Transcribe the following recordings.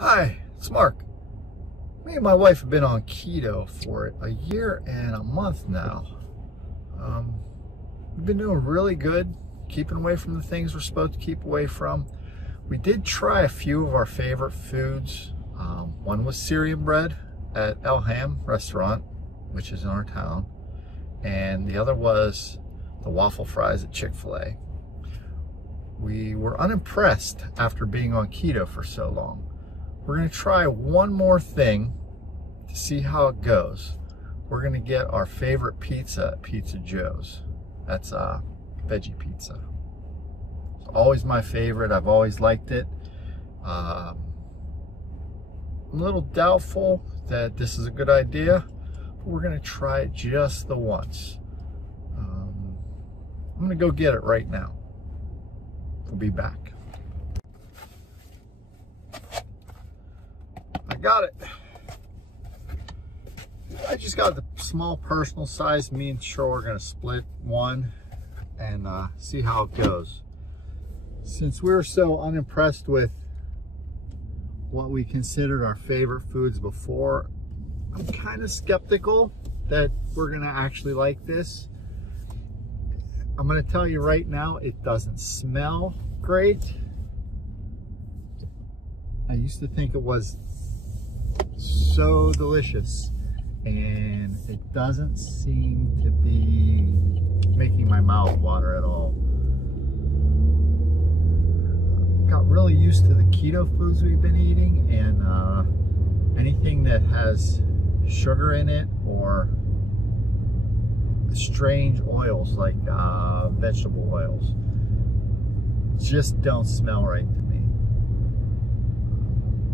Hi, it's Mark. Me and my wife have been on keto for a year and a month now. We've been doing really good, keeping away from the things we're supposed to keep away from. We did try a few of our favorite foods. One was Syrian bread at El Ham restaurant, which is in our town, and the other was the waffle fries at Chick-fil-A. We were unimpressed after being on keto for so long. We're going to try one more thing to see how it goes. We're going to get our favorite pizza at Pizza Joe's. That's veggie pizza. It's always my favorite. I've always liked it. I'm a little doubtful that this is a good idea, but we're going to try it just the once. I'm going to go get it right now. We'll be back. I got it. I just got the small personal size. Me and Cheryl are going to split one and see how it goes. Since we were so unimpressed with what we considered our favorite foods before, I'm kind of skeptical that we're going to actually like this. I'm going to tell you right now, it doesn't smell great. I used to think it was so delicious, and it doesn't seem to be making my mouth water at all. Got really used to the keto foods we've been eating, and anything that has sugar in it or strange oils like vegetable oils just don't smell right to me.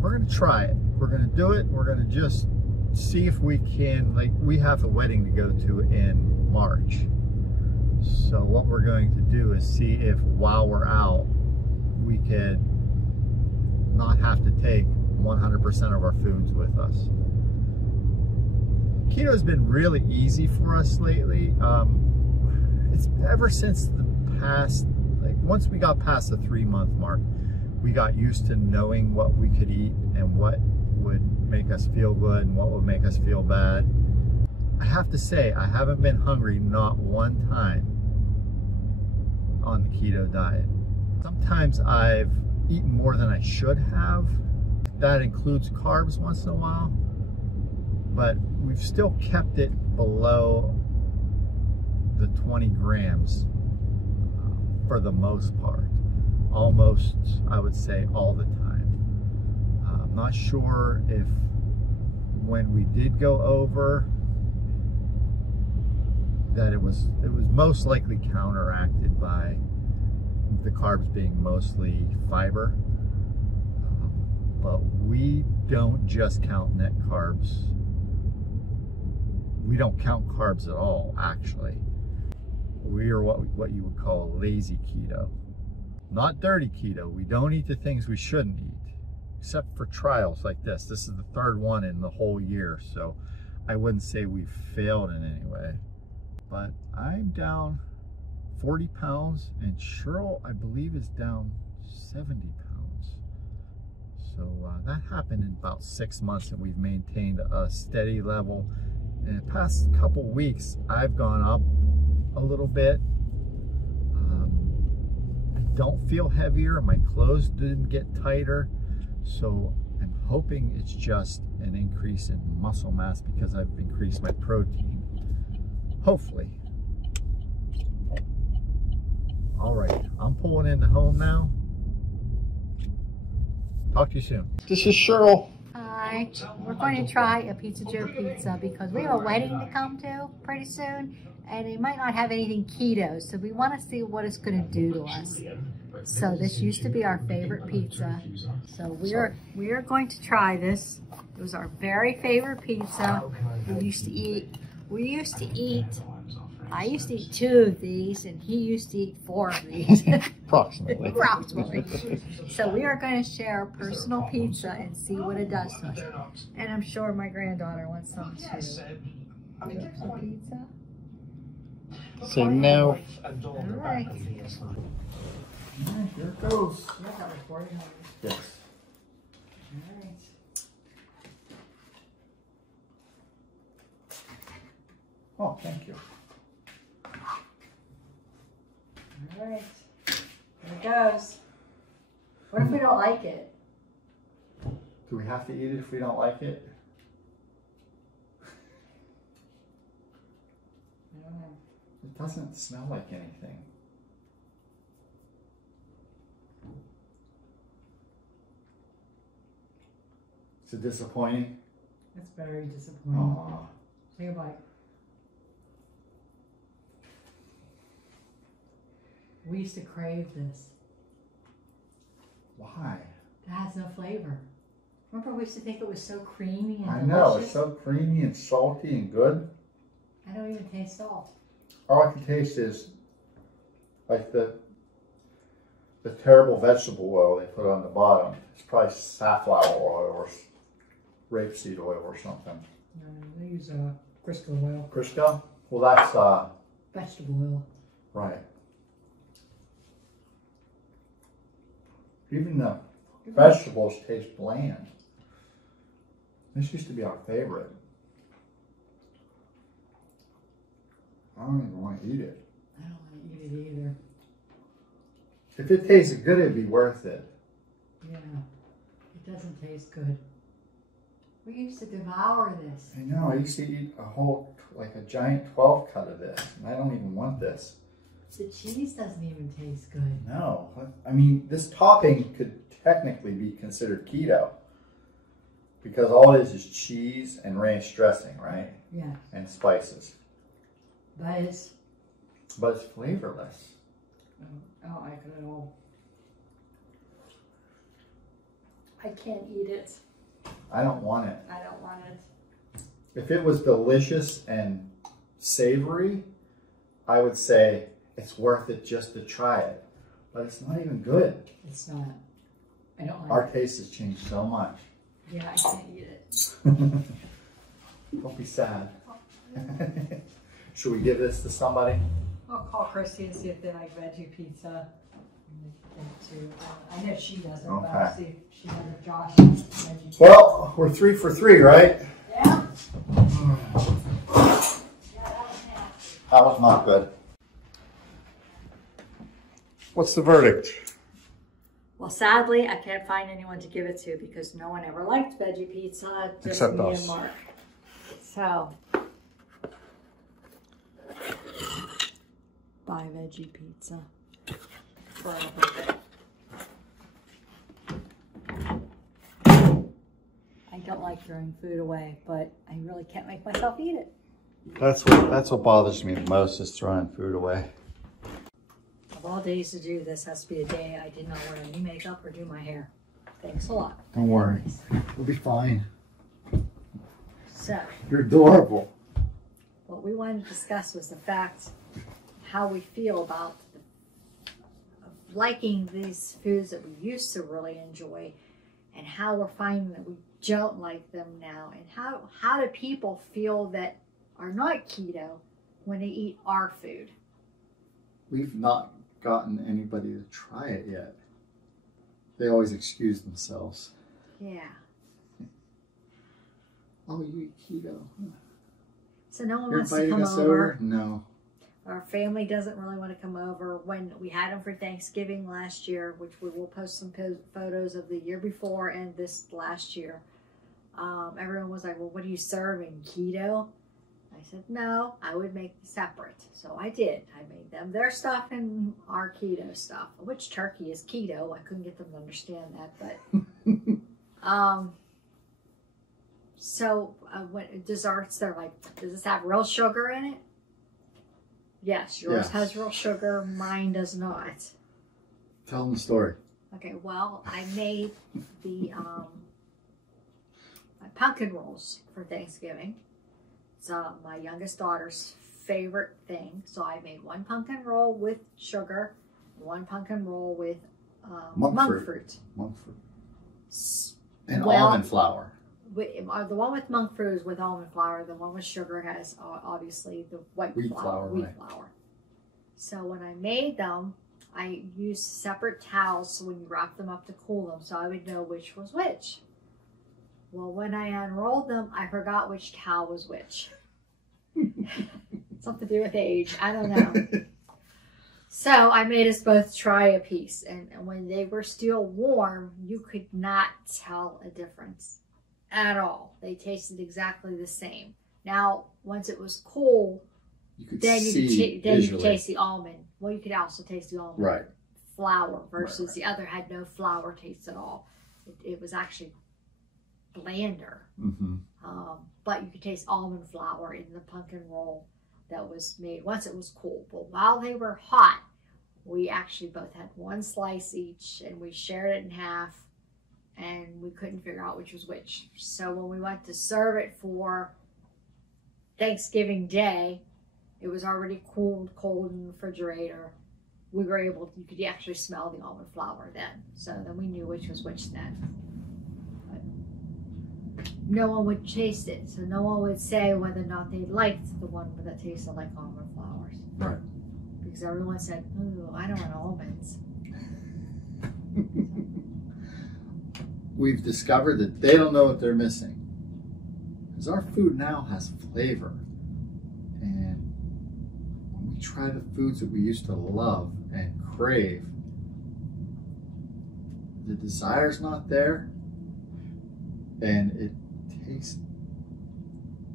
We're gonna try it. We're gonna do it. We're gonna just see if we can, like, we have a wedding to go to in March. So what we're going to do is see if while we're out, we could not have to take 100% of our foods with us. Keto has been really easy for us lately. It's ever since the past, like once we got past the 3-month mark, we got used to knowing what we could eat and what would make us feel good and what would make us feel bad. I have to say, I haven't been hungry not one time on the keto diet. Sometimes I've eaten more than I should have. That includes carbs once in a while, but we've still kept it below the 20 grams for the most part. Almost, I would say, all the time. I'm not sure if when we did go over that it was most likely counteracted by the carbs being mostly fiber. But we don't just count net carbs. We don't count carbs at all, actually. We are what you would call lazy keto. Not dirty keto. We don't eat the things we shouldn't eat, except for trials like this. This is the 3rd one in the whole year, so I wouldn't say we've failed in any way. But I'm down 40 pounds, and Cheryl, I believe, is down 70 pounds. So that happened in about 6 months, and we've maintained a steady level. In the past couple weeks, I've gone up a little bit. I don't feel heavier. My clothes didn't get tighter. So I'm hoping it's just an increase in muscle mass because I've increased my protein. Hopefully. All right, I'm pulling into home now. Talk to you soon. This is Cheryl. Hi, we're going to try a Pizza Joe pizza because we have a wedding to come to pretty soon, and they might not have anything keto, so we want to see what it's going to do to us. So this used to be our favorite pizza, so we are going to try this. It was our very favorite pizza. I used to eat 2 of these, and he used to eat 4 of these. Approximately. Approximately. So we are going to share a personal pizza and see what it does to us. And I'm sure my granddaughter wants some too. Some pizza? Say no. All right. Here it goes. Yes. Yes. All right. Oh, thank you. All right, here it goes. What if we don't like it? Do we have to eat it if we don't like it? I don't know. It doesn't smell like anything. Is it disappointing? It's very disappointing. Aw. Take a bite. We used to crave this. Why? It has no flavor. Remember we used to think it was so creamy and I delicious? know, it's so creamy and salty and good. I don't even taste salt. All I can taste is like the terrible vegetable oil they put on the bottom. It's probably safflower oil or rapeseed oil or something. No, they use Crisco oil. Crisco? Well, that's Vegetable oil. right. Even the vegetables taste bland. This used to be our favorite. I don't even want to eat it. I don't want to eat it either. If it tasted good, it'd be worth it. Yeah, it doesn't taste good. We used to devour this. I know, I used to eat a whole, like a giant 12 cut of this, and I don't even want this. The cheese doesn't even taste good. No, I mean, this topping could technically be considered keto because all it is cheese and ranch dressing, right? Yeah. And spices. But it's... But it's flavorless. I don't like it at all. I can't eat it. I don't want it. I don't want it. If it was delicious and savory, I would say it's worth it just to try it. But it's not even good. It's not. I don't like Our it. taste has changed so much. Yeah, I can't eat it. Don't be sad. Should we give this to somebody? I'll call Christy and see if they like veggie pizza. I know she doesn't, but I'll see if she has a Josh veggie pizza. Well, we're 3 for 3, right? Yeah. That was not good. What's the verdict? Well, sadly, I can't find anyone to give it to because no one ever liked veggie pizza, just Except me us. and Mark. So, buy veggie pizza for everything. I don't like throwing food away, but I really can't make myself eat it. That's what bothers me the most is throwing food away. Of all days to do this has to be a day I did not wear any makeup or do my hair. Thanks a lot. Don't worry. We'll be fine. So, You're adorable. what we wanted to discuss was the fact how we feel about liking these foods that we used to really enjoy and how we're finding that we don't like them now, and how do people feel that are not keto when they eat our food. We've not gotten anybody to try it yet. They always excuse themselves. Yeah. Oh, you eat keto? So no one You're wants to inviting come us over. No. Our family doesn't really want to come over. When we had them for Thanksgiving last year, which we will post some photos of the year before and this last year, everyone was like, well, what are you serving, keto? I said, no, I would make separate. So I did. I made them their stuff and our keto stuff, which turkey is keto. I couldn't get them to understand that, but so when desserts, they're like, does this have real sugar in it? Yes, yours has real sugar. Mine does not. Tell them the story. Okay, well, I made the my pumpkin rolls for Thanksgiving. It's my youngest daughter's favorite thing. So I made one pumpkin roll with sugar, one pumpkin roll with monk fruit. Monk fruit. And Well, almond flour. The one with monk fruit is with almond flour. The one with sugar has obviously the wheat flour. So when I made them, I used separate towels when you wrap them up to cool them, so I would know which was which. Well, when I unrolled them, I forgot which towel was which. Something to do with age. I don't know. So I made us both try a piece. And when they were still warm, you could not tell a difference at all. They tasted exactly the same. Now, once it was cool, you could taste the almond. Well, you could also taste the almond flour versus the other had no flour taste at all. It was actually blander. But you could taste almond flour in the pumpkin roll that was made once it was cool. But while they were hot, we actually both had one slice each, and we shared it in half, and we couldn't figure out which was which. So when we went to serve it for Thanksgiving Day, it was already cold in the refrigerator. We were able, you could actually smell the almond flour then. So then we knew which was which then. But no one would taste it, so no one would say whether or not they liked the one that tasted like almond flowers. Right. Because everyone said, "Ooh, I don't want almonds." We've discovered that they don't know what they're missing. Because our food now has flavor. And when we try the foods that we used to love and crave, the desire's not there, and it tastes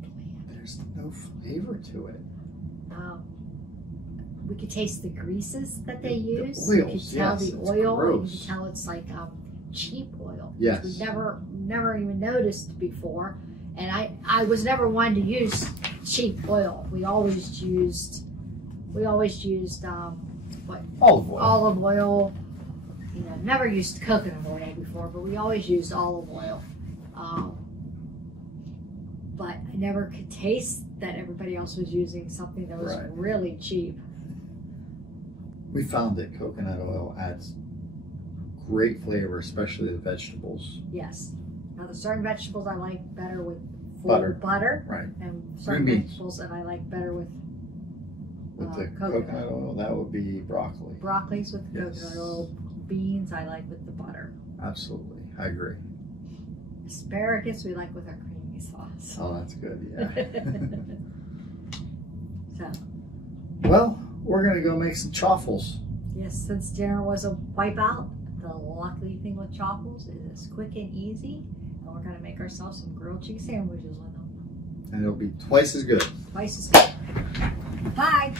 bland. There's no flavor to it. We could taste the greases that they use. The oils, you could tell the oil, gross. and you could tell it's like cheap oil. Yes. Which we never even noticed before. And I was never one to use cheap oil. We always used what? Olive oil. Olive oil. You know, never used coconut oil before, but we always used olive oil. But I never could taste that everybody else was using something that was really cheap. We found that coconut oil adds great flavor, especially the vegetables. Yes. Now, there's certain vegetables I like better with full butter. Right. And certain vegetables that I like better with the coconut oil, that would be broccoli. Broccolis with coconut oil. Beans I like with the butter. Absolutely. I agree. Asparagus we like with our creamy sauce. Oh, that's good, yeah. So. Well, we're going to go make some chaffles. Yes, since dinner was a wipeout, the lucky thing with chaffles is it's quick and easy, and we're going to make ourselves some grilled cheese sandwiches with them. And it'll be twice as good. Twice as good. Bye.